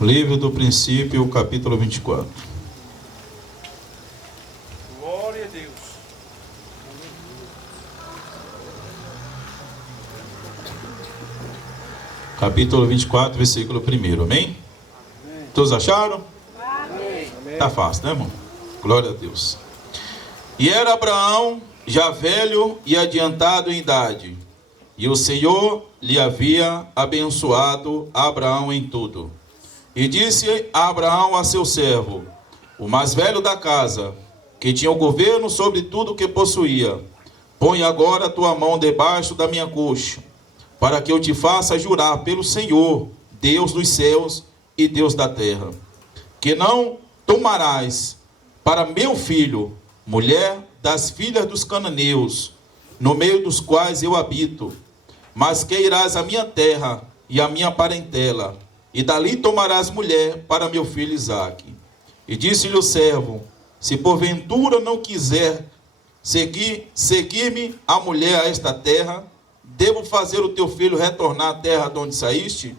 Livro do Princípio, capítulo 24. Glória a Deus. Capítulo 24, versículo 1, amém? Todos acharam? Amém. Tá fácil, né, irmão? Glória a Deus. E era Abraão já velho e adiantado em idade, e o Senhor lhe havia abençoado a Abraão em tudo. E disse a Abraão a seu servo, o mais velho da casa, que tinha o governo sobre tudo o que possuía: põe agora a tua mão debaixo da minha coxa, para que eu te faça jurar pelo Senhor, Deus dos céus e Deus da terra, que não tomarás para meu filho mulher das filhas dos cananeus, no meio dos quais eu habito, mas que irás à minha terra e à minha parentela, e dali tomarás mulher para meu filho Isaque. E disse-lhe o servo: se porventura não quiser seguir-me a mulher a esta terra, devo fazer o teu filho retornar à terra de onde saíste?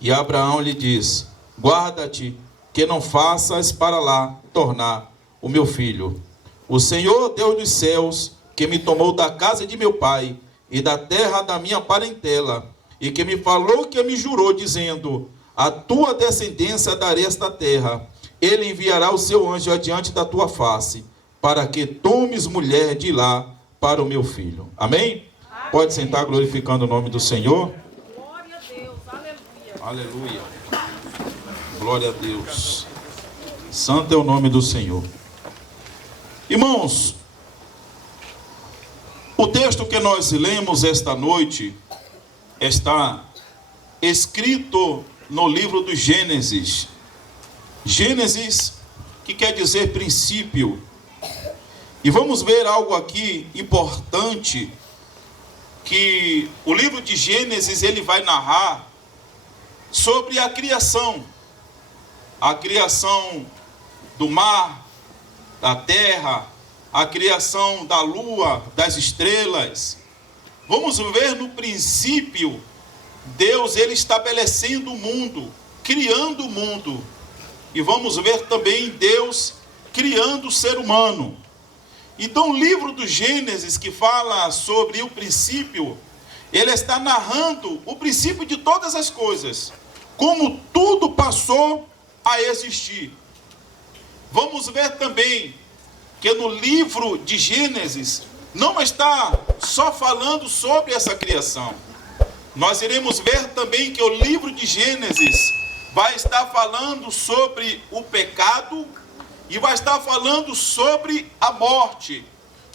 E Abraão lhe disse: guarda-te, que não faças para lá tornar o meu filho. O Senhor, Deus dos céus, que me tomou da casa de meu pai e da terra da minha parentela, e que me falou, que me jurou, dizendo: a tua descendência darei esta terra, ele enviará o seu anjo adiante da tua face, para que tomes mulher de lá para o meu filho. Amém? Amém. Pode sentar, glorificando o nome do Senhor. Glória a Deus, aleluia. Aleluia. Glória a Deus. Santo é o nome do Senhor. Irmãos, o texto que nós lemos esta noite está escrito no livro do Gênesis. Gênesis, que quer dizer princípio. E vamos ver algo aqui importante, que o livro de Gênesis ele vai narrar sobre a criação do mar, da terra, a criação da lua, das estrelas. Vamos ver no princípio Deus ele estabelecendo o mundo, criando o mundo. E vamos ver também Deus criando o ser humano. Então o livro do Gênesis, que fala sobre o princípio, ele está narrando o princípio de todas as coisas, como tudo passou a existir. Vamos ver também que no livro de Gênesis não está só falando sobre essa criação. Nós iremos ver também que o livro de Gênesis vai estar falando sobre o pecado e vai estar falando sobre a morte,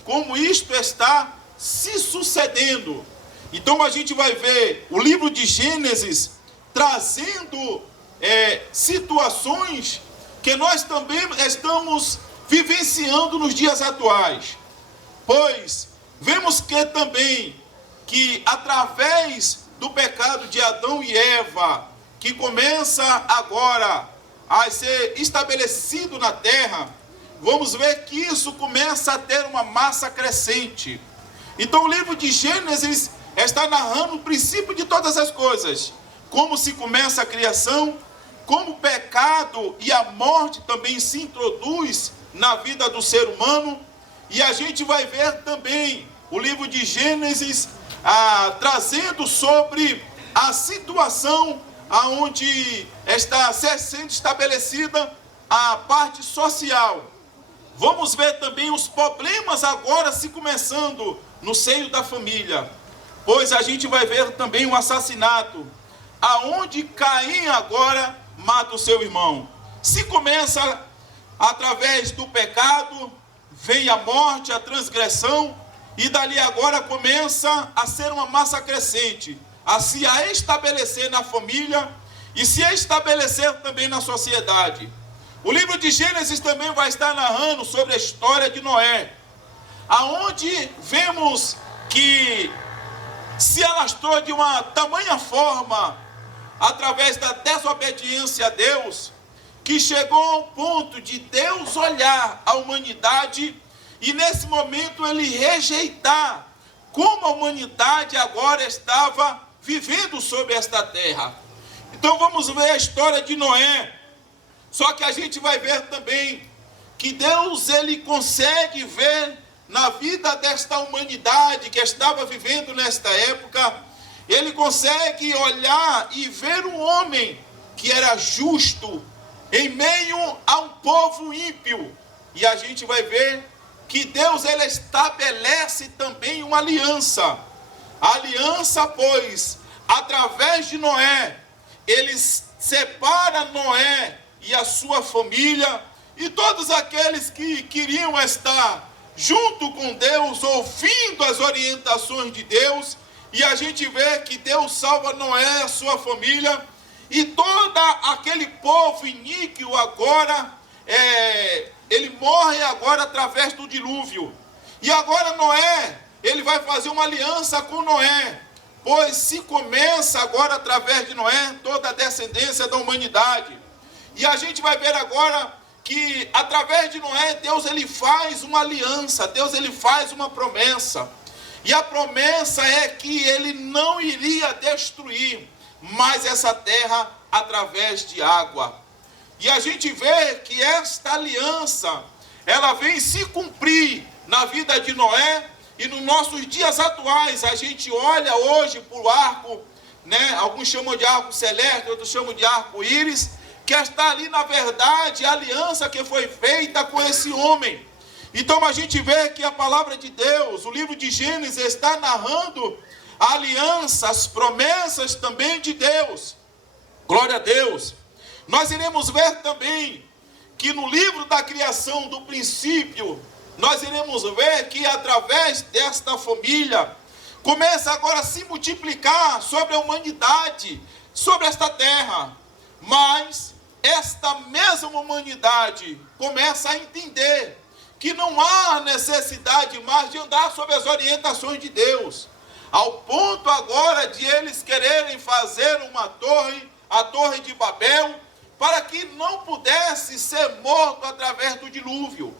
como isto está se sucedendo. Então a gente vai ver o livro de Gênesis trazendo situações que nós também estamos vivenciando nos dias atuais. Pois vemos que também que através do pecado de Adão e Eva, que começa agora a ser estabelecido na terra, vamos ver que isso começa a ter uma massa crescente. Então o livro de Gênesis está narrando o princípio de todas as coisas, como se começa a criação, como o pecado e a morte também se introduz na vida do ser humano. E a gente vai ver também o livro de Gênesis trazendo sobre a situação aonde está sendo estabelecida a parte social. Vamos ver também os problemas agora se começando no seio da família, pois a gente vai ver também um assassinato, aonde Caim agora mata o seu irmão. Se começa através do pecado, vem a morte, a transgressão, e dali agora começa a ser uma massa crescente, a se estabelecer na família e se estabelecer também na sociedade. O livro de Gênesis também vai estar narrando sobre a história de Noé, aonde vemos que se alastrou de uma tamanha forma, através da desobediência a Deus, que chegou ao ponto de Deus olhar a humanidade e nesse momento ele rejeitar como a humanidade agora estava vivendo sobre esta terra. Então vamos ver a história de Noé. Só que a gente vai ver também que Deus, ele consegue ver na vida desta humanidade que estava vivendo nesta época, ele consegue olhar e ver um homem que era justo em meio a um povo ímpio. E a gente vai ver que Deus, ele estabelece também uma aliança. A aliança, pois, através de Noé, ele separa Noé e a sua família e todos aqueles que queriam estar junto com Deus, ouvindo as orientações de Deus. E a gente vê que Deus salva Noé e a sua família, e todo aquele povo iníquo agora, ele morre agora através do dilúvio. E agora Noé, ele vai fazer uma aliança com Noé, pois se começa agora através de Noé toda a descendência da humanidade. E a gente vai ver agora que através de Noé, Deus, ele faz uma aliança, Deus, ele faz uma promessa. E a promessa é que ele não iria destruir mais essa terra através de água. E a gente vê que esta aliança, ela vem se cumprir na vida de Noé. E nos nossos dias atuais, a gente olha hoje para o arco, né? Alguns chamam de arco celeste, outros chamam de arco-íris, que está ali, na verdade, a aliança que foi feita com esse homem. Então a gente vê que a palavra de Deus, o livro de Gênesis, está narrando a aliança, as promessas também de Deus. Glória a Deus. Nós iremos ver também que no livro da criação, do princípio, nós iremos ver que através desta família, começa agora a se multiplicar sobre a humanidade, sobre esta terra. Mas esta mesma humanidade começa a entender que não há necessidade mais de andar sob as orientações de Deus, ao ponto agora de eles quererem fazer uma torre, a Torre de Babel, para que não pudesse ser morto através do dilúvio.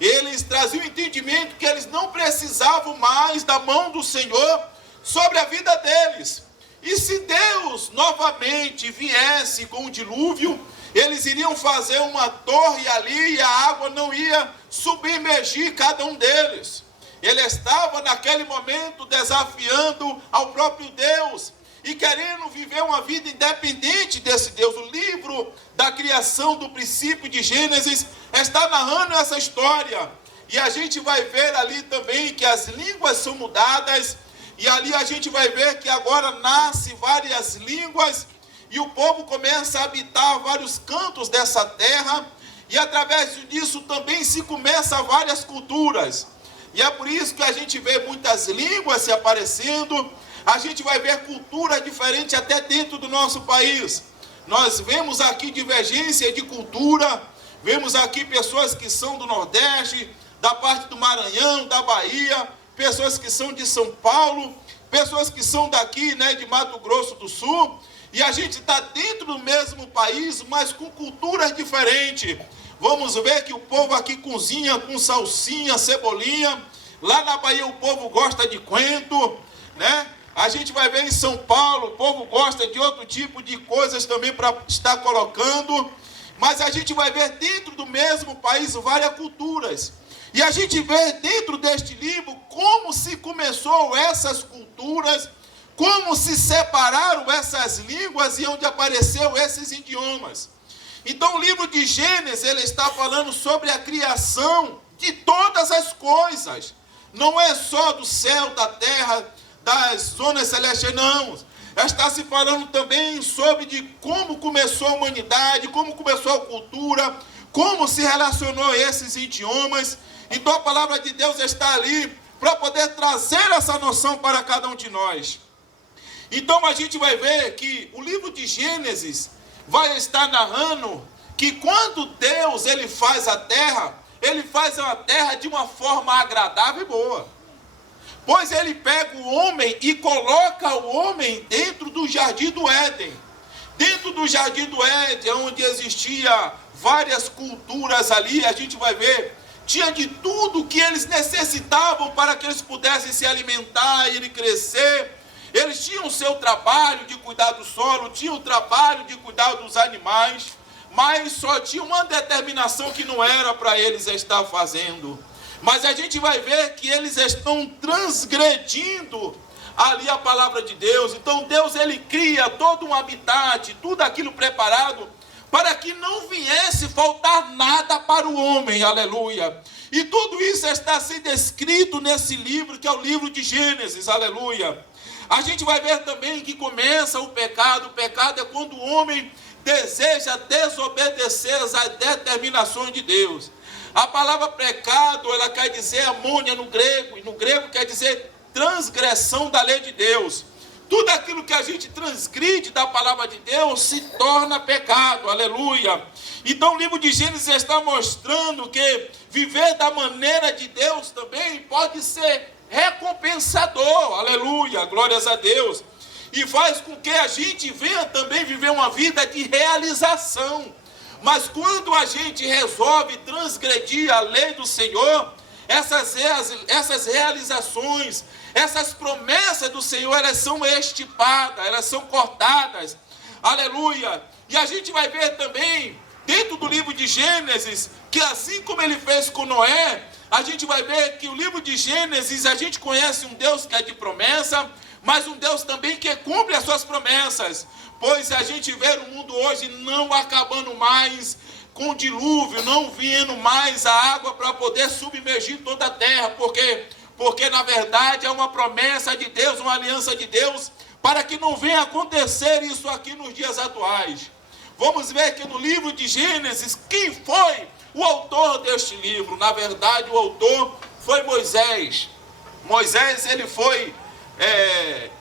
Eles traziam o entendimento que eles não precisavam mais da mão do Senhor sobre a vida deles. E se Deus novamente viesse com o dilúvio, eles iriam fazer uma torre ali e a água não ia submergir cada um deles. Ele estava naquele momento desafiando ao próprio Deus e querendo viver uma vida independente desse Deus. O livro da criação, do princípio de Gênesis, está narrando essa história. E a gente vai ver ali também que as línguas são mudadas. E ali a gente vai ver que agora nasce várias línguas. E o povo começa a habitar vários cantos dessa terra. E através disso também se começa várias culturas. E é por isso que a gente vê muitas línguas se aparecendo. A gente vai ver culturas diferentes até dentro do nosso país. Nós vemos aqui divergência de cultura. Vemos aqui pessoas que são do Nordeste, da parte do Maranhão, da Bahia, pessoas que são de São Paulo, pessoas que são daqui, né, de Mato Grosso do Sul. E a gente está dentro do mesmo país, mas com culturas diferentes. Vamos ver que o povo aqui cozinha com salsinha, cebolinha. Lá na Bahia o povo gosta de coentro, né? A gente vai ver em São Paulo, o povo gosta de outro tipo de coisas também para estar colocando. Mas a gente vai ver dentro do mesmo país várias culturas. E a gente vê dentro deste livro como se começou essas culturas, como se separaram essas línguas e onde apareceu esses idiomas. Então o livro de Gênesis, ele está falando sobre a criação de todas as coisas. Não é só do céu, da terra, das zonas celestes, não. Está se falando também sobre de como começou a humanidade, como começou a cultura, como se relacionou esses idiomas. Então a palavra de Deus está ali para poder trazer essa noção para cada um de nós. Então a gente vai ver que o livro de Gênesis vai estar narrando que quando Deus ele faz a terra de uma forma agradável e boa. Pois ele pega o homem e coloca o homem dentro do jardim do Éden. Dentro do jardim do Éden, onde existia várias culturas ali, a gente vai ver, tinha de tudo que eles necessitavam para que eles pudessem se alimentar e crescer. Eles tinham o seu trabalho de cuidar do solo, tinham o trabalho de cuidar dos animais, mas só tinha uma determinação que não era para eles estar fazendo. Mas a gente vai ver que eles estão transgredindo ali a palavra de Deus. Então Deus, ele cria todo um habitat, tudo aquilo preparado para que não viesse faltar nada para o homem, aleluia. E tudo isso está sendo escrito nesse livro, que é o livro de Gênesis, aleluia. A gente vai ver também que começa o pecado é quando o homem deseja desobedecer às determinações de Deus. A palavra pecado, ela quer dizer amônia no grego, e no grego quer dizer transgressão da lei de Deus. Tudo aquilo que a gente transgride da palavra de Deus se torna pecado, aleluia. Então o livro de Gênesis está mostrando que viver da maneira de Deus também pode ser recompensador, aleluia, glórias a Deus. E faz com que a gente venha também viver uma vida de realização. Mas quando a gente resolve transgredir a lei do Senhor, essas realizações, essas promessas do Senhor, elas são extirpadas, elas são cortadas, aleluia. E a gente vai ver também, dentro do livro de Gênesis, que assim como ele fez com Noé, a gente vai ver que o livro de Gênesis, a gente conhece um Deus que é de promessa, mas um Deus também que cumpre as suas promessas. Pois a gente vê o mundo hoje não acabando mais com o dilúvio, não vindo mais a água para poder submergir toda a terra. Por quê? Porque na verdade é uma promessa de Deus, uma aliança de Deus, para que não venha acontecer isso aqui nos dias atuais. Vamos ver que no livro de Gênesis, quem foi o autor deste livro? Na verdade, o autor foi Moisés. Moisés, ele foi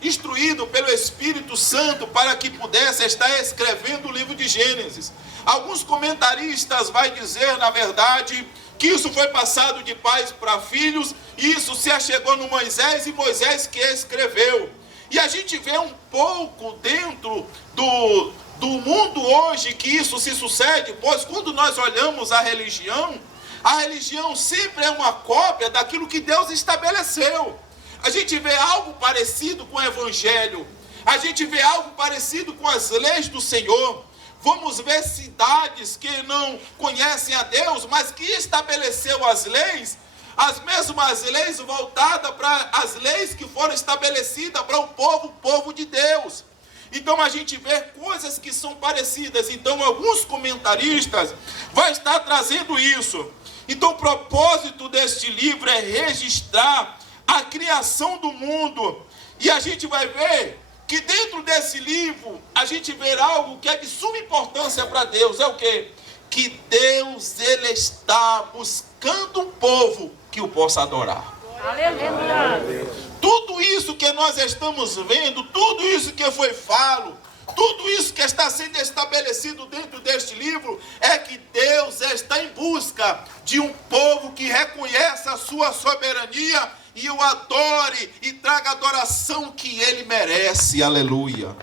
instruído pelo Espírito Santo para que pudesse estar escrevendo o livro de Gênesis. Alguns comentaristas vão dizer, na verdade, que isso foi passado de pais para filhos, e isso se achegou no Moisés, e Moisés que escreveu. E a gente vê um pouco dentro do mundo hoje que isso se sucede, pois quando nós olhamos a religião sempre é uma cópia daquilo que Deus estabeleceu. A gente vê algo parecido com o Evangelho, a gente vê algo parecido com as leis do Senhor. Vamos ver cidades que não conhecem a Deus, mas que estabeleceu as mesmas leis voltadas para as leis que foram estabelecidas para o povo de Deus. Então a gente vê coisas que são parecidas. Então alguns comentaristas vão estar trazendo isso. Então o propósito deste livro é registrar a criação do mundo. E a gente vai ver que dentro desse livro, a gente vê algo que é de suma importância para Deus. É o quê? Que Deus, ele está buscando um povo que o possa adorar. Aleluia. Tudo isso que nós estamos vendo, tudo isso que foi falado, tudo isso que está sendo estabelecido dentro deste livro, é que Deus está em busca de um povo que reconheça a sua soberania e o adore e traga a adoração que ele merece, aleluia.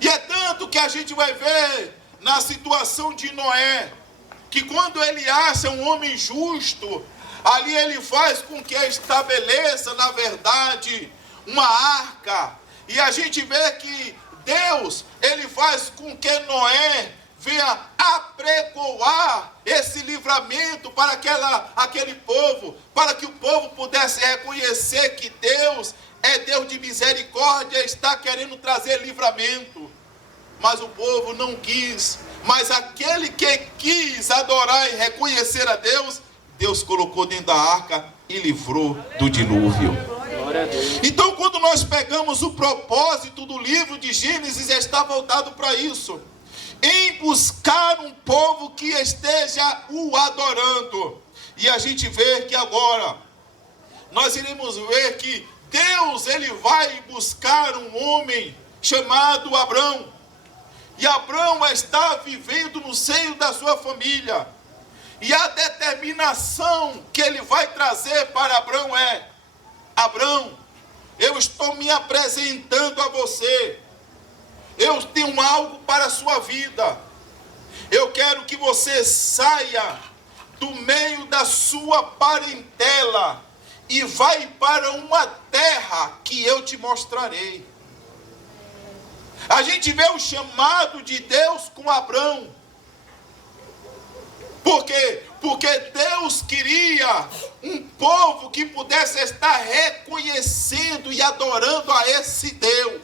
E é tanto que a gente vai ver na situação de Noé, que quando ele acha um homem justo, ali ele faz com que estabeleça, na verdade, uma arca. E a gente vê que Deus, ele faz com que Noé venha apregoar esse livramento para aquele povo, para que o povo pudesse reconhecer que Deus é Deus de misericórdia e está querendo trazer livramento. Mas o povo não quis. Mas aquele que quis adorar e reconhecer a Deus, Deus colocou dentro da arca e livrou do dilúvio. Então, quando nós pegamos o propósito do livro de Gênesis, está voltado para isso. Em buscar um povo que esteja o adorando. E a gente vê que agora, nós iremos ver que Deus, ele vai buscar um homem chamado Abrão. E Abrão está vivendo no seio da sua família. E a determinação que ele vai trazer para Abrão é: Abrão, eu estou me apresentando a você. Eu tenho algo para a sua vida. Eu quero que você saia do meio da sua parentela e vai para uma terra que eu te mostrarei. A gente vê o chamado de Deus com Abrão. Por quê? Porque Deus queria um povo que pudesse estar reconhecendo e adorando a esse Deus.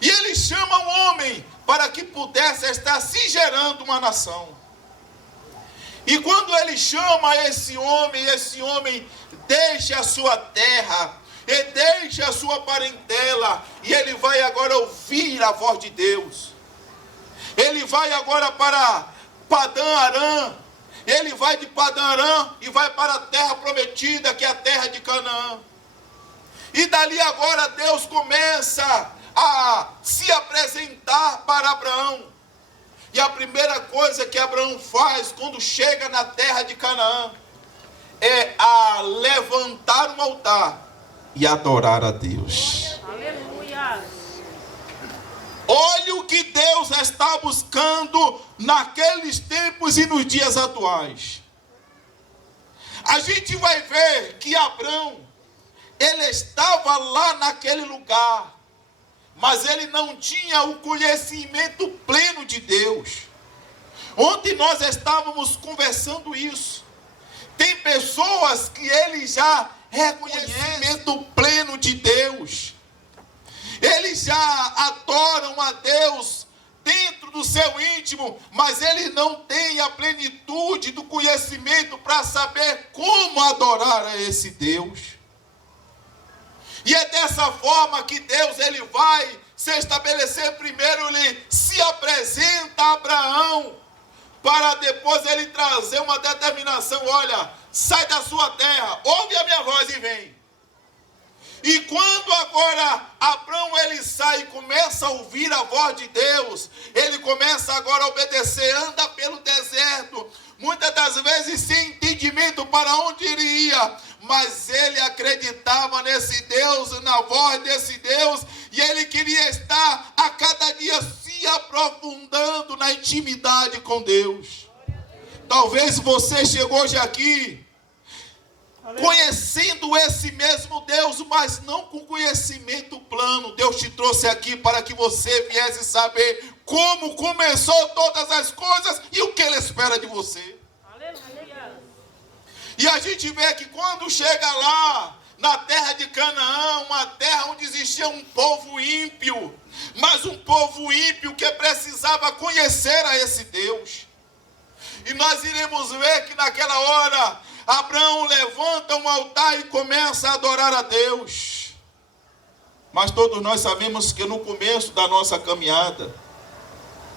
E ele chama o homem para que pudesse estar se gerando uma nação. E quando ele chama esse homem deixa a sua terra, e deixa a sua parentela, e ele vai agora ouvir a voz de Deus. Ele vai agora para Padã Arã. Ele vai de Padã Arã e vai para a terra prometida, que é a terra de Canaã. E dali agora Deus começa a se apresentar para Abraão. E a primeira coisa que Abraão faz quando chega na terra de Canaã é a levantar um altar e adorar a Deus. Aleluia. Olha o que Deus está buscando naqueles tempos e nos dias atuais. A gente vai ver que Abrão, ele estava lá naquele lugar, mas ele não tinha o conhecimento pleno de Deus. Ontem nós estávamos conversando isso. Tem pessoas que ele já reconhecimento pleno de Deus. Eles já adoram a Deus dentro do seu íntimo, mas ele não tem a plenitude do conhecimento para saber como adorar a esse Deus. E é dessa forma que Deus ele vai se estabelecer. Primeiro ele se apresenta a Abraão, para depois ele trazer uma determinação. Olha, sai da sua terra, ouve a minha voz e vem. E quando agora Abrão ele sai e começa a ouvir a voz de Deus, ele começa agora a obedecer, anda pelo deserto, muitas das vezes sem entendimento para onde ele ia, mas ele acreditava nesse Deus, na voz desse Deus, e ele queria estar a cada dia se aprofundando na intimidade com Deus. Talvez você chegou hoje aqui conhecendo esse mesmo Deus, mas não com conhecimento plano. Deus te trouxe aqui para que você viesse saber como começou todas as coisas e o que Ele espera de você. Aleluia. E a gente vê que quando chega lá, na terra de Canaã, uma terra onde existia um povo ímpio, mas um povo ímpio que precisava conhecer a esse Deus. E nós iremos ver que naquela hora, Abraão levanta um altar e começa a adorar a Deus. Mas todos nós sabemos que no começo da nossa caminhada,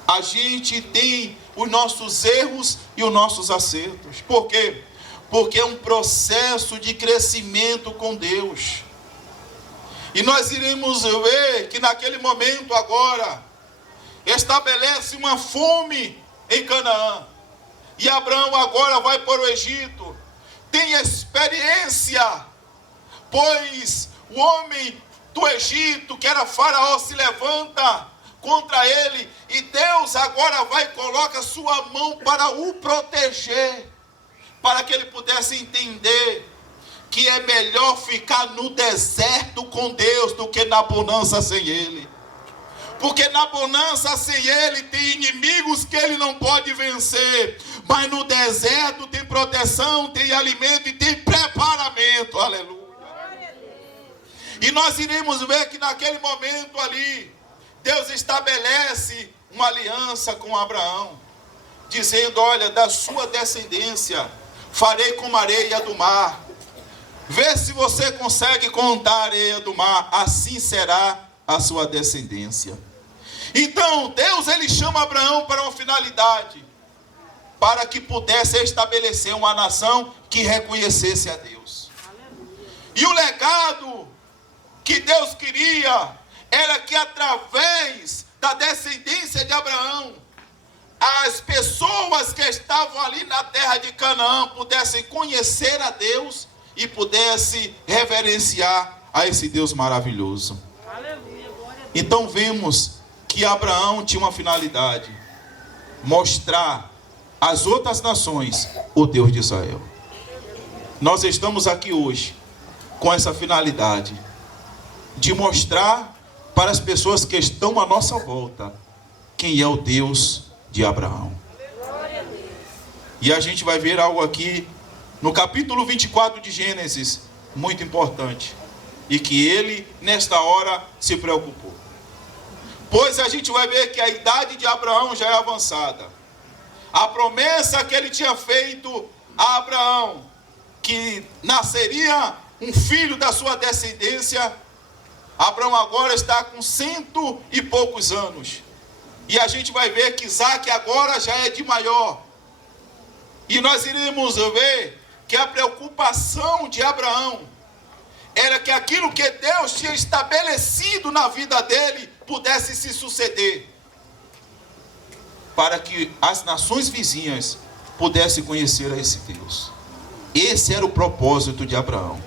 a gente tem os nossos erros e os nossos acertos. Por quê? Porque é um processo de crescimento com Deus. E nós iremos ver que naquele momento agora, estabelece uma fome em Canaã. E Abraão agora vai para o Egito. Tem experiência, pois o homem do Egito, que era Faraó, se levanta contra ele, e Deus agora vai e coloca sua mão para o proteger, para que ele pudesse entender que é melhor ficar no deserto com Deus do que na bonança sem Ele. Porque na bonança sem Ele tem inimigos que Ele não pode vencer, mas no deserto tem proteção, tem alimento e tem preparamento. Aleluia. E nós iremos ver que naquele momento ali, Deus estabelece uma aliança com Abraão, dizendo: olha, da sua descendência farei como a areia do mar. Vê se você consegue contar a areia do mar, assim será a sua descendência. Então Deus ele chama Abraão para uma finalidade, para que pudesse estabelecer uma nação que reconhecesse a Deus. E o legado que Deus queria era que através da descendência de Abraão, as pessoas que estavam ali na terra de Canaã pudessem conhecer a Deus e pudessem reverenciar a esse Deus maravilhoso. Então vemos que Abraão tinha uma finalidade: mostrar às outras nações o Deus de Israel. nós estamos aqui hoje com essa finalidade de mostrar para as pessoas que estão à nossa volta quem é o Deus de Abraão. E a gente vai ver algo aqui no capítulo 24 de Gênesis, muito importante, e que ele, nesta hora, se preocupou. Pois a gente vai ver que a idade de Abraão já é avançada. A promessa que ele tinha feito a Abraão, que nasceria um filho da sua descendência, Abraão agora está com 100 e poucos anos. E a gente vai ver que Isaac agora já é de maior. E nós iremos ver que a preocupação de Abraão era que aquilo que Deus tinha estabelecido na vida dele pudesse se suceder, para que as nações vizinhas pudessem conhecer a esse Deus. Esse era o propósito de Abraão.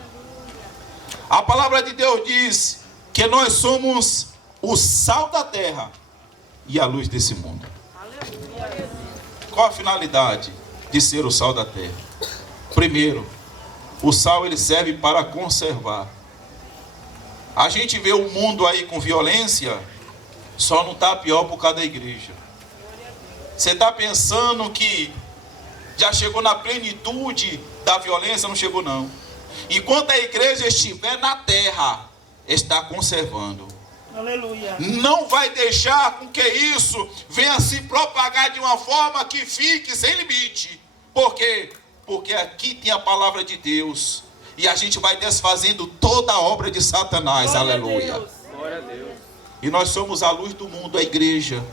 A palavra de Deus diz que nós somos o sal da terra e a luz desse mundo. Qual a finalidade de ser o sal da terra? Primeiro, o sal ele serve para conservar. A gente vê o mundo aí com violência, só não está pior por causa da igreja. Você está pensando que já chegou na plenitude da violência? Não chegou não. Enquanto a igreja estiver na terra, está conservando. Aleluia. Não vai deixar com que isso venha se propagar de uma forma que fique sem limite. Por quê? Porque aqui tem a palavra de Deus. E a gente vai desfazendo toda a obra de Satanás. Glória aleluia. a Deus. Glória a Deus. E nós somos a luz do mundo, a igreja.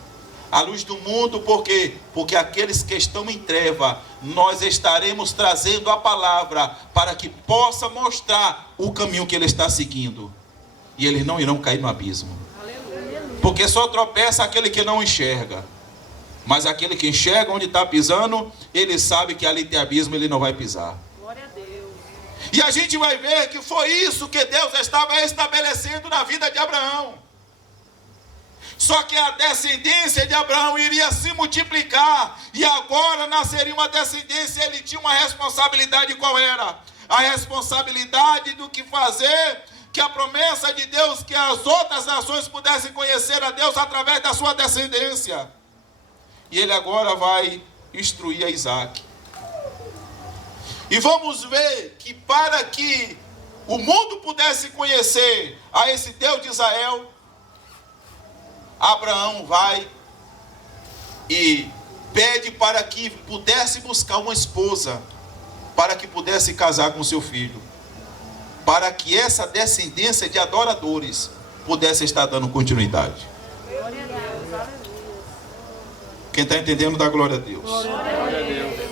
A luz do mundo, por quê? Porque aqueles que estão em treva, nós estaremos trazendo a palavra para que possa mostrar o caminho que ele está seguindo. E eles não irão cair no abismo. Porque só tropeça aquele que não enxerga. Mas aquele que enxerga onde está pisando, ele sabe que ali tem abismo, ele não vai pisar. Glória a Deus. E a gente vai ver que foi isso que Deus estava estabelecendo na vida de Abraão. Só que a descendência de Abraão iria se multiplicar. E agora nasceria uma descendência. Ele tinha uma responsabilidade. Qual era? A responsabilidade do que fazer que a promessa de Deus, que as outras nações pudessem conhecer a Deus através da sua descendência. E ele agora vai instruir a Isaac. E vamos ver que para que o mundo pudesse conhecer a esse Deus de Israel, Abraão vai e pede para que pudesse buscar uma esposa, para que pudesse casar com seu filho, para que essa descendência de adoradores pudesse estar dando continuidade. Glória a Deus. Aleluia. Quem está entendendo, dá glória a Deus. Glória a Glória a Deus. Deus.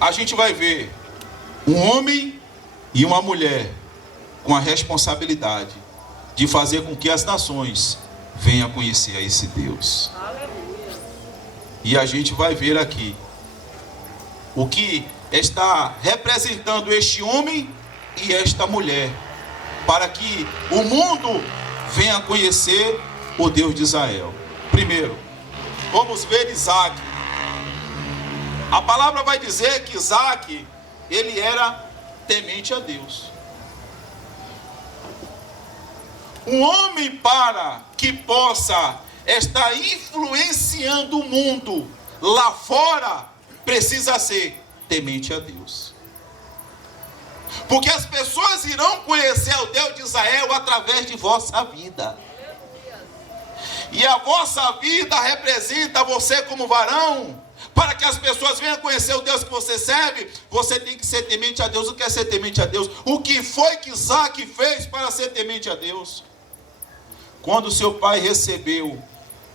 A gente vai ver um homem e uma mulher com a responsabilidade de fazer com que as nações venham conhecer a esse Deus. Aleluia. E a gente vai ver aqui o que está representando este homem e esta mulher, para que o mundo venha conhecer o Deus de Israel. Primeiro, vamos ver Isaac. A palavra vai dizer que Isaac, ele era temente a Deus. Um homem, para que possa estar influenciando o mundo lá fora, precisa ser temente a Deus. Porque as pessoas irão conhecer o Deus de Israel através de vossa vida. E a vossa vida representa você como varão. Para que as pessoas venham conhecer o Deus que você serve, você tem que ser temente a Deus. O que é ser temente a Deus? O que foi que Isaac fez para ser temente a Deus? Quando seu pai recebeu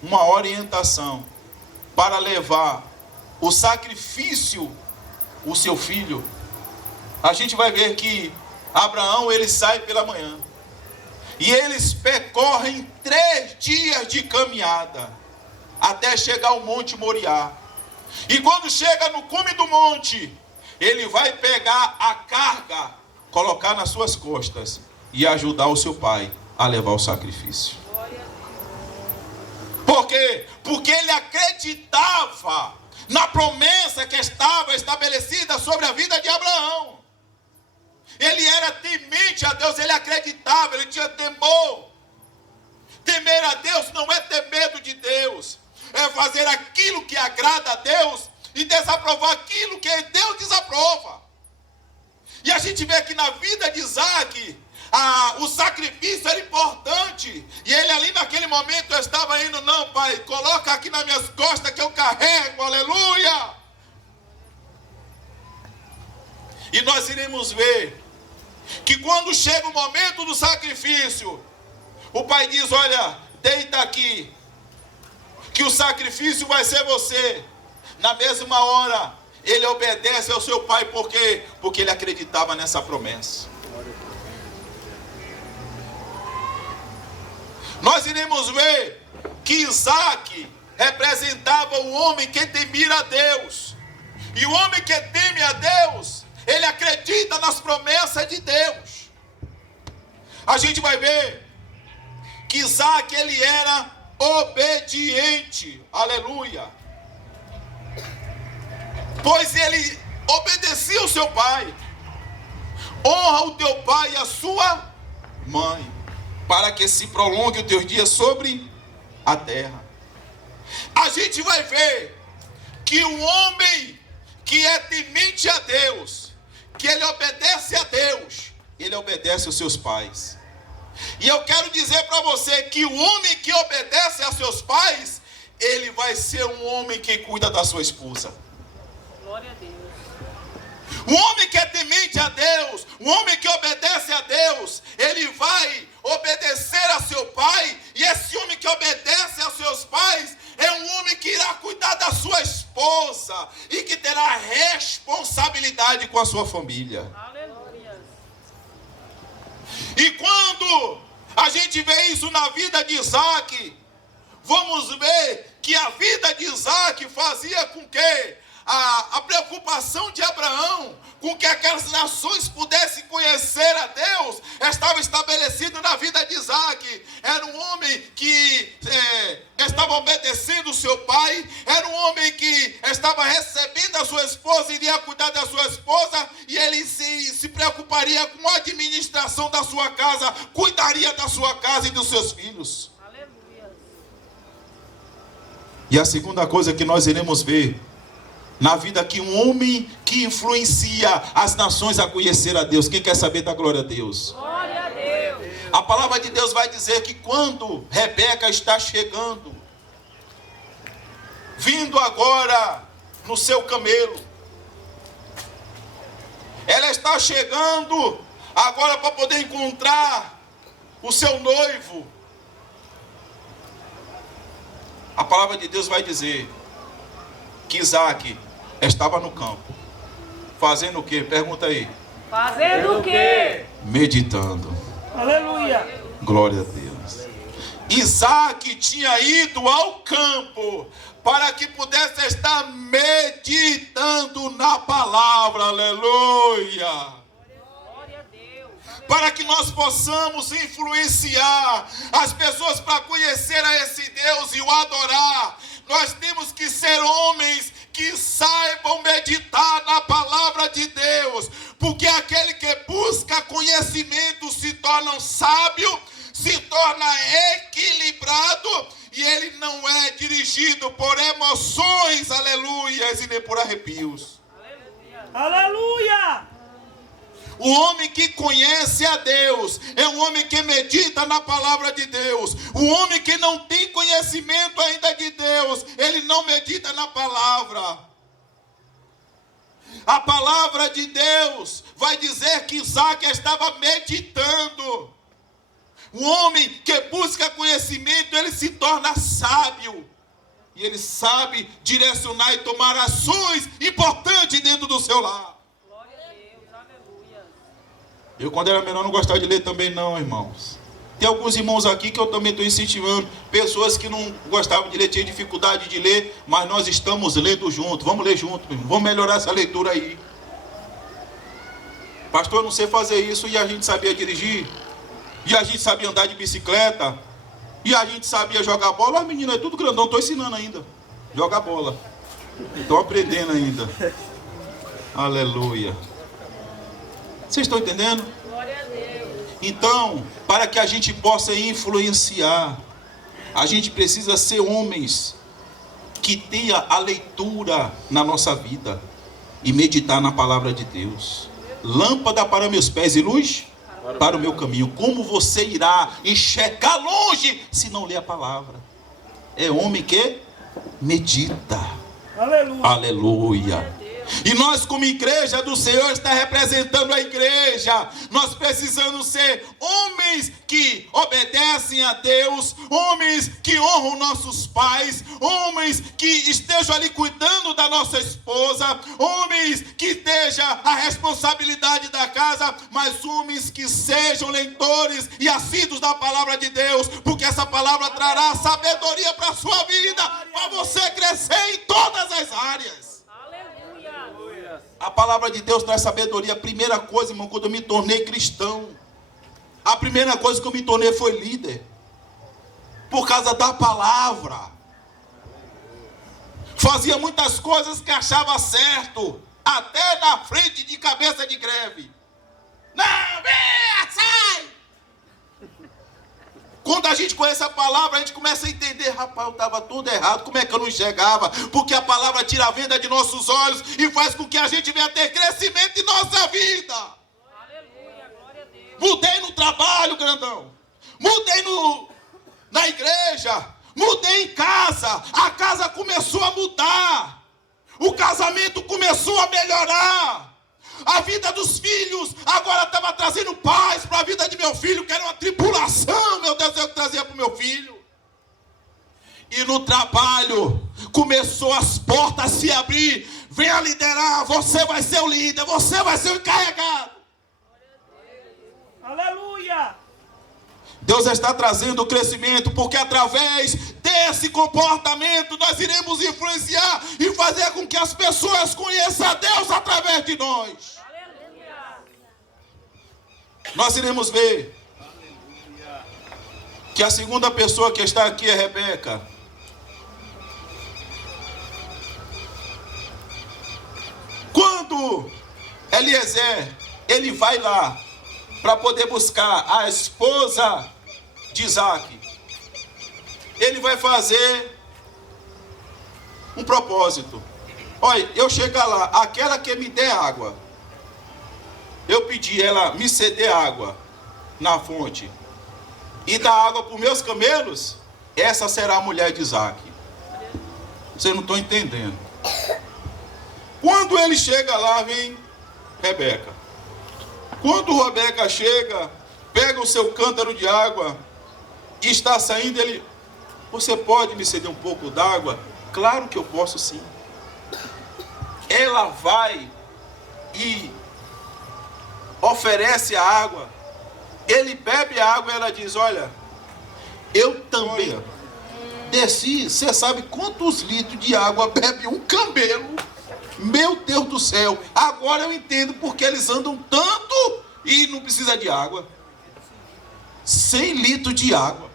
uma orientação para levar o sacrifício, o seu filho, a gente vai ver que Abraão, ele sai pela manhã. E eles percorrem 3 dias de caminhada, até chegar ao Monte Moriá. E quando chega no cume do monte, ele vai pegar a carga, colocar nas suas costas e ajudar o seu pai a levar o sacrifício. Por quê? Porque ele acreditava na promessa que estava estabelecida sobre a vida de Abraão. ele era temente a Deus, ele acreditava, ele tinha temor. Temer a Deus não é ter medo de Deus, é fazer aquilo que agrada a Deus e desaprovar aquilo que Deus desaprova. E a gente vê que na vida de Isaac, o sacrifício era importante. E ele ali naquele momento estava indo, não, pai, coloca aqui nas minhas costas que eu carrego, aleluia. E nós iremos ver que quando chega o momento do sacrifício, o pai diz, olha, deita aqui, que o sacrifício vai ser você. Na mesma hora, ele obedece ao seu pai, por quê? Porque ele acreditava nessa promessa. Nós iremos ver que Isaac representava o homem que temia a Deus. E o homem que teme a Deus, ele acredita nas promessas de Deus. A gente vai ver que Isaac, ele era obediente, aleluia, pois ele obedecia o seu pai. Honra o teu pai e a sua mãe, para que se prolongue os teus dias sobre a terra. A gente vai ver que o homem que é temente a Deus, que ele obedece a Deus, ele obedece aos seus pais. E eu quero dizer para você que o homem que obedece a seus pais, ele vai ser um homem que cuida da sua esposa. Glória a Deus. O homem que é temente a Deus, o homem que obedece a Deus, ele vai obedecer a seu pai. E esse homem que obedece a seus pais é um homem que irá cuidar da sua esposa e que terá responsabilidade com a sua família. Aleluia. E quando a gente vê isso na vida de Isaac, vamos ver que a vida de Isaac fazia com que a preocupação de Abraão com que aquelas nações pudessem conhecer a Deus estava estabelecido na vida de Isaac. Era um homem que estava obedecendo o seu pai, era um homem que estava recebendo a sua esposa, iria cuidar da sua esposa, e ele se preocuparia com a administração da sua casa, cuidaria da sua casa e dos seus filhos. Aleluia. E a segunda coisa que nós iremos ver na vida, que um homem que influencia as nações a conhecer a Deus. Quem quer saber da glória a Deus? Glória a Deus. A palavra de Deus vai dizer que quando Rebeca está chegando, vindo agora no seu camelo, ela está chegando agora para poder encontrar o seu noivo. A palavra de Deus vai dizer que Isaac estava no campo. Fazendo o quê? Pergunta aí. Fazendo o quê? Meditando. Aleluia. Glória a Deus. Isaac tinha ido ao campo para que pudesse estar meditando na palavra. Aleluia. Para que nós possamos influenciar as pessoas para conhecer a esse Deus e o adorar, nós temos que ser homens que saibam meditar na palavra de Deus, porque aquele que busca conhecimento se torna um sábio, se torna equilibrado, e ele não é dirigido por emoções, aleluias, e nem por arrepios. Aleluia! O homem que conhece a Deus é um homem que medita na palavra de Deus. O homem que não tem conhecimento ainda de Deus, ele não medita na palavra. A palavra de Deus vai dizer que Isaac estava meditando. O homem que busca conhecimento, ele se torna sábio. E ele sabe direcionar e tomar ações importantes dentro do seu lar. Eu, quando era menor, não gostava de ler também não, irmãos. Tem alguns irmãos aqui que eu também estou incentivando. Pessoas que não gostavam de ler, tinham dificuldade de ler, mas nós estamos lendo junto. Vamos ler junto, irmão. Vamos melhorar essa leitura aí. Pastor, eu não sei fazer isso, e a gente sabia dirigir. E a gente sabia andar de bicicleta. E a gente sabia jogar bola. As meninas, é tudo grandão, estou ensinando ainda. Jogar bola. Estou aprendendo ainda. Aleluia. Vocês estão entendendo? Glória a Deus. Então, para que a gente possa influenciar, a gente precisa ser homens que tenha a leitura na nossa vida e meditar na palavra de Deus. Lâmpada para meus pés e luz para o meu caminho. Como você irá enxergar longe se não ler a palavra? É homem que medita. Aleluia. Aleluia. E nós, como igreja do Senhor, está representando a igreja. Nós precisamos ser homens que obedecem a Deus, homens que honram nossos pais, homens que estejam ali cuidando da nossa esposa, homens que estejam a responsabilidade da casa, mas homens que sejam leitores e assíduos da palavra de Deus, porque essa palavra trará sabedoria para a sua vida, para você crescer em todas as áreas. A palavra de Deus traz sabedoria. A primeira coisa, irmão, quando eu me tornei cristão, a primeira coisa que eu me tornei foi líder. Por causa da palavra. Fazia muitas coisas que achava certo, até na frente de cabeça de greve. Não, vem, sai! Quando a gente conhece a palavra, a gente começa a entender, rapaz, eu estava tudo errado, como é que eu não enxergava? Porque a palavra tira a venda de nossos olhos e faz com que a gente venha ter crescimento em nossa vida. Aleluia, glória a Deus. Mudei no trabalho, grandão. Mudei na igreja. Mudei em casa. A casa começou a mudar. O casamento começou a melhorar. A vida dos filhos agora estava trazendo paz para a vida de meu filho, que era uma tribulação, meu Deus, eu trazia para o meu filho. E no trabalho, começou as portas a se abrir. Venha liderar, você vai ser o líder, você vai ser o encarregado. Aleluia. Deus está trazendo o crescimento, porque através desse comportamento nós iremos influenciar e fazer com que as pessoas conheçam a Deus através de nós. Aleluia. Nós iremos ver que a segunda pessoa que está aqui é Rebeca. Quando Eliezer, ele vai lá para poder buscar a esposa de Isaac, ele vai fazer um propósito. Olha, eu chegar lá, aquela que me der água, eu pedi ela me ceder água na fonte e dar água para os meus camelos, essa será a mulher de Isaac. Vocês não estão entendendo. Quando ele chega lá, vem Rebeca. Quando Rebeca chega, pega o seu cântaro de água e está saindo, ele: você pode me ceder um pouco d'água? Claro que eu posso, sim. Ela vai e oferece a água. Ele bebe a água e ela diz: olha, eu também desci. Você sabe quantos litros de água bebe um camelo? Meu Deus do céu, agora eu entendo porque eles andam tanto e não precisa de água. 100 litros de água.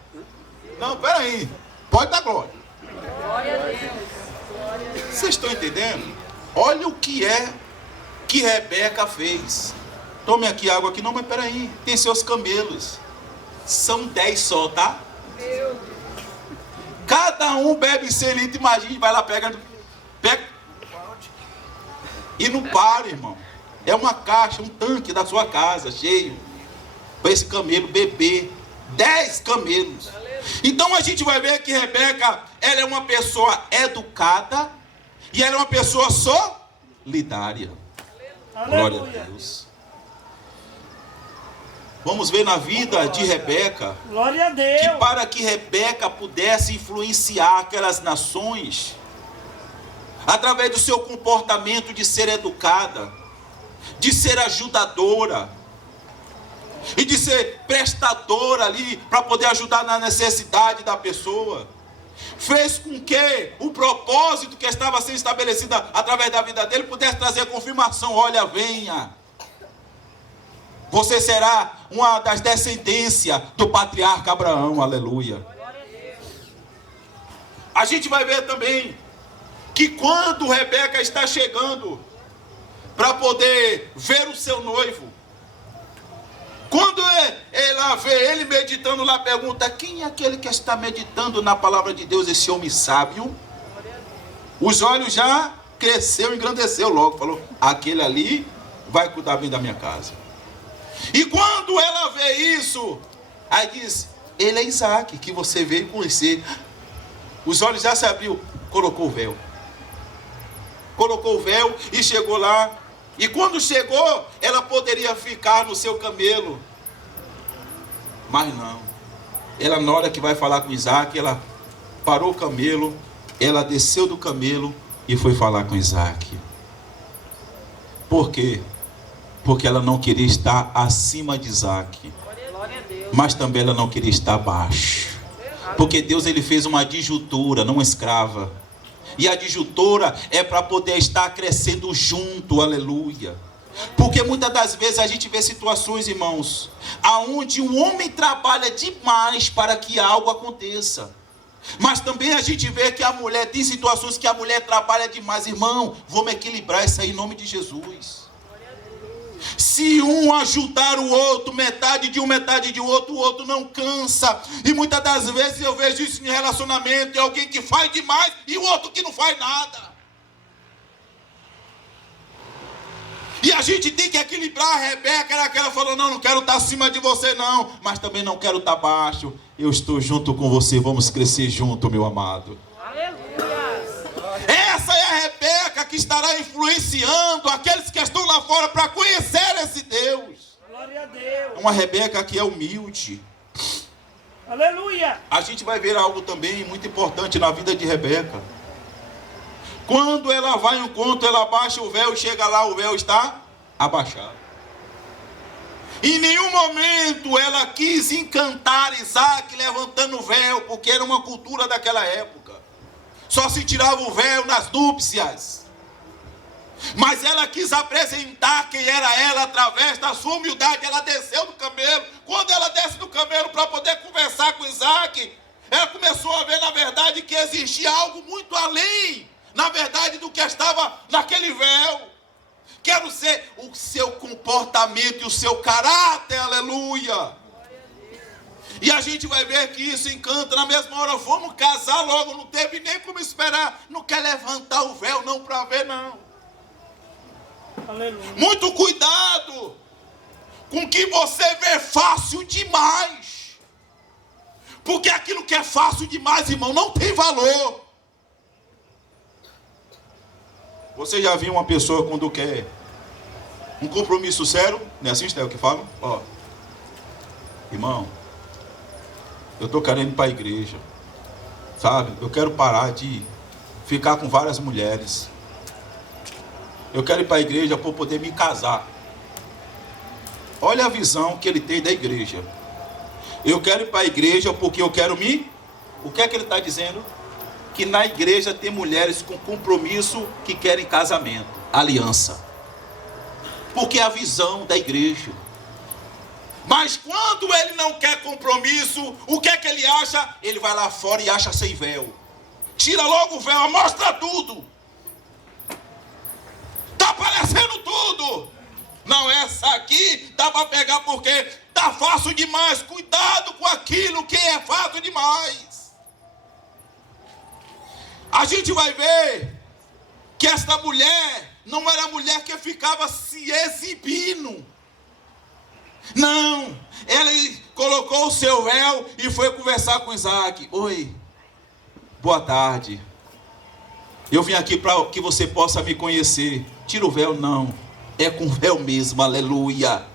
Não, peraí, pode dar glória. Glória a Deus. Vocês estão entendendo? Olha o que é que Rebeca fez. Tome aqui água aqui. Não, mas peraí, tem seus camelos. São 10 só, tá? Cada um bebe 100 litros, imagine, vai lá, pega e não para, irmão. É uma caixa, um tanque da sua casa cheio para esse camelo beber. 10 camelos. Então a gente vai ver que Rebeca, ela é uma pessoa educada e ela é uma pessoa solidária. Glória a Deus. Vamos ver na vida de Rebeca, Glória a Deus. que para que Rebeca pudesse influenciar aquelas nações, através do seu comportamento de ser educada, de ser ajudadora e de ser prestadora ali para poder ajudar na necessidade da pessoa, fez com que o propósito que estava sendo estabelecido através da vida dele pudesse trazer a confirmação: olha, venha, você será uma das descendências do patriarca Abraão. Aleluia. A gente vai ver também que quando Rebeca está chegando para poder ver o seu noivo, Quando ela vê ele meditando lá, pergunta: quem é aquele que está meditando na palavra de Deus, esse homem sábio? Os olhos já cresceu, engrandeceu logo, falou: aquele ali vai cuidar bem da minha casa. E quando ela vê isso, aí diz: ele é Isaac, que você veio conhecer. Os olhos já se abriu, colocou o véu. Colocou o véu e chegou lá. E quando chegou, ela poderia ficar no seu camelo. Mas não. Ela, na hora que vai falar com Isaac, ela parou o camelo, ela desceu do camelo e foi falar com Isaac. Por quê? Porque ela não queria estar acima de Isaac, mas também ela não queria estar abaixo. Porque Deus, ele fez uma adjuntura, não uma escrava. E a adjuntura é para poder estar crescendo junto, aleluia. Porque muitas das vezes a gente vê situações, irmãos, aonde um homem trabalha demais para que algo aconteça. Mas também a gente vê que a mulher, tem situações que a mulher trabalha demais. Irmão, vamos equilibrar isso aí em nome de Jesus. Se um ajudar o outro, metade de um, metade de outro, o outro não cansa. E muitas das vezes eu vejo isso em relacionamento, é alguém que faz demais e o outro que não faz nada. E a gente tem que equilibrar. A Rebeca era aquela que falou: não quero estar acima de você não, mas também não quero estar abaixo. Eu estou junto com você, vamos crescer junto, meu amado. Essa é a Rebeca que estará influenciando aqueles que estão lá fora para conhecer esse Deus. Glória a Deus. Uma Rebeca que é humilde. Aleluia. A gente vai ver algo também muito importante na vida de Rebeca. Quando ela vai ao encontro, ela abaixa o véu e chega lá, o véu está abaixado. Em nenhum momento ela quis encantar Isaac levantando o véu, porque era uma cultura daquela época. Só se tirava o véu nas núpcias. Mas ela quis apresentar quem era ela através da sua humildade. Ela desceu do camelo. Quando ela desce do camelo para poder conversar com Isaac, ela começou a ver, na verdade, que existia algo muito além, na verdade, do que estava naquele véu. Quero ser o seu comportamento e o seu caráter, aleluia. E a gente vai ver que isso encanta. Na mesma hora, vamos casar logo, não teve nem como esperar. Não quer levantar o véu não para ver não. Aleluia. Muito cuidado com o que você vê fácil demais. Porque aquilo que é fácil demais, irmão, não tem valor. Você já viu uma pessoa quando quer um compromisso sério? Não é assim, Estel, que fala? Ó, irmão, eu estou querendo ir para a igreja, sabe? Eu quero parar de ficar com várias mulheres. Eu quero ir para a igreja para poder me casar. Olha a visão que ele tem da igreja. Eu quero ir para a igreja porque eu quero me... O que é que ele está dizendo? Que na igreja tem mulheres com compromisso que querem casamento, aliança. Porque é a visão da igreja. Mas quando ele não quer compromisso, o que é que ele acha? Ele vai lá fora e acha sem véu. Tira logo o véu, mostra tudo. Tá aparecendo tudo. Não, essa aqui dá para pegar porque tá fácil demais. Cuidado com aquilo que é fácil demais. A gente vai ver que esta mulher não era a mulher que ficava se exibindo. Não, ela colocou o seu véu e foi conversar com Isaac. Oi, boa tarde. Eu vim aqui para que você possa me conhecer. Tira o véu, não. É com véu mesmo, aleluia.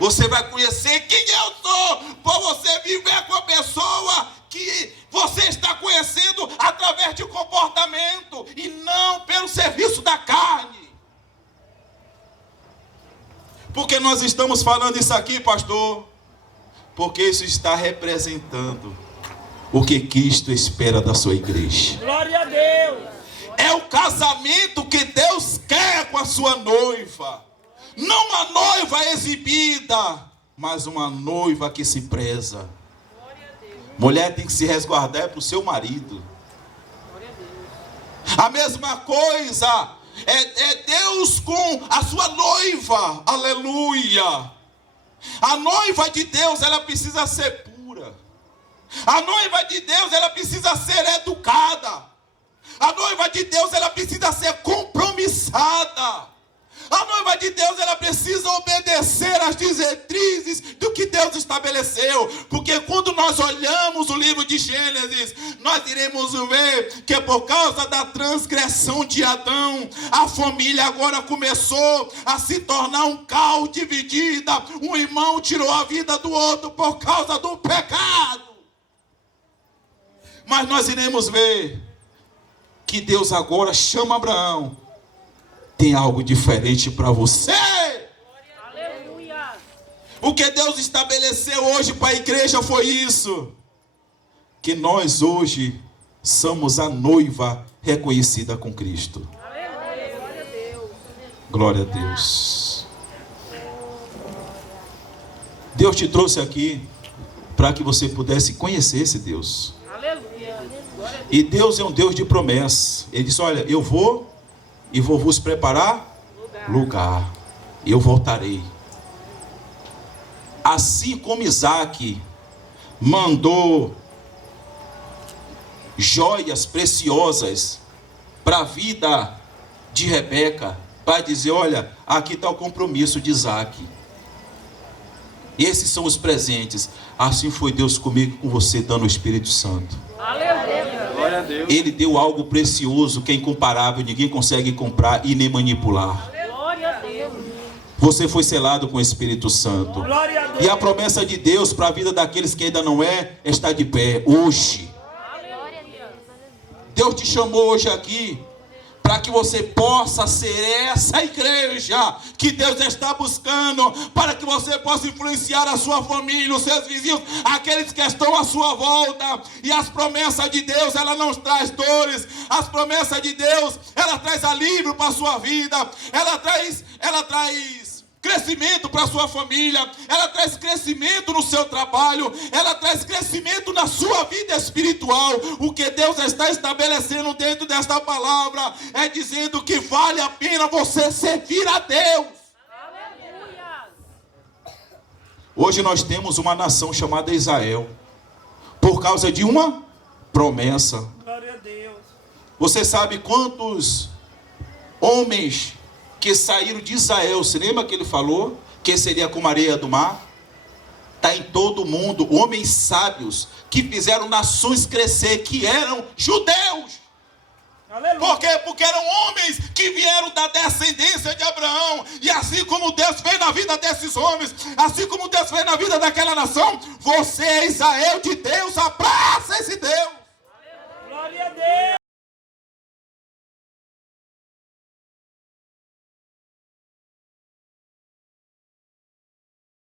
Você vai conhecer quem eu sou, para você viver com a pessoa que você está conhecendo através de comportamento e não pelo serviço da carne. Porque nós estamos falando isso aqui, pastor? Porque isso está representando o que Cristo espera da sua igreja. Glória a Deus. É o casamento que Deus quer com a sua noiva. Não uma noiva exibida, mas uma noiva que se preza. Mulher tem que se resguardar para o seu marido. A mesma coisa é Deus com a sua noiva. Aleluia. A noiva de Deus, ela precisa ser pura. A noiva de Deus, ela precisa ser educada. A noiva de Deus, ela precisa ser compromissada. A noiva de Deus, ela precisa obedecer às diretrizes do que Deus estabeleceu. Porque quando nós olhamos o livro de Gênesis, nós iremos ver que por causa da transgressão de Adão, a família agora começou a se tornar um caos dividida. Um irmão tirou a vida do outro por causa do pecado. Mas nós iremos ver que Deus agora chama Abraão. Tem algo diferente para você. Aleluia. O que Deus estabeleceu hoje para a igreja foi isso. Que nós hoje somos a noiva reconhecida com Cristo. Aleluia. Glória a Deus. Glória a Deus. Deus te trouxe aqui para que você pudesse conhecer esse Deus. Aleluia. Glória a Deus. E Deus é um Deus de promessa. Ele disse, olha, eu vou e vou vos preparar lugar. Eu voltarei. Assim como Isaac mandou joias preciosas para a vida de Rebeca, para dizer, olha, aqui está o compromisso de Isaac. Esses são os presentes. Assim foi Deus comigo e com você, dando o Espírito Santo. Aleluia. Glória a Deus. Ele deu algo precioso, que é incomparável, ninguém consegue comprar e nem manipular. Glória a Deus. Você foi selado com o Espírito Santo. Glória a Deus. E a promessa de Deus para a vida daqueles que ainda não está de pé hoje. Aleluia. Deus te chamou hoje aqui para que você possa ser essa igreja que Deus está buscando, para que você possa influenciar a sua família, os seus vizinhos, aqueles que estão à sua volta. E as promessas de Deus, ela não traz dores. As promessas de Deus, ela traz alívio para a sua vida. Ela traz crescimento para a sua família, ela traz crescimento no seu trabalho, ela traz crescimento na sua vida espiritual. O que Deus está estabelecendo dentro desta palavra é dizendo que vale a pena você servir a Deus. Aleluia. Hoje nós temos uma nação chamada Israel, por causa de uma promessa. Glória a Deus. Você sabe quantos homens que saíram de Israel, se lembra que ele falou que seria como a areia do mar? Está em todo o mundo, homens sábios que fizeram nações crescer, que eram judeus. Aleluia. Por quê? Porque eram homens que vieram da descendência de Abraão. E assim como Deus fez na vida desses homens, assim como Deus fez na vida daquela nação, você é Israel de Deus, abraça esse Deus. Glória a Deus.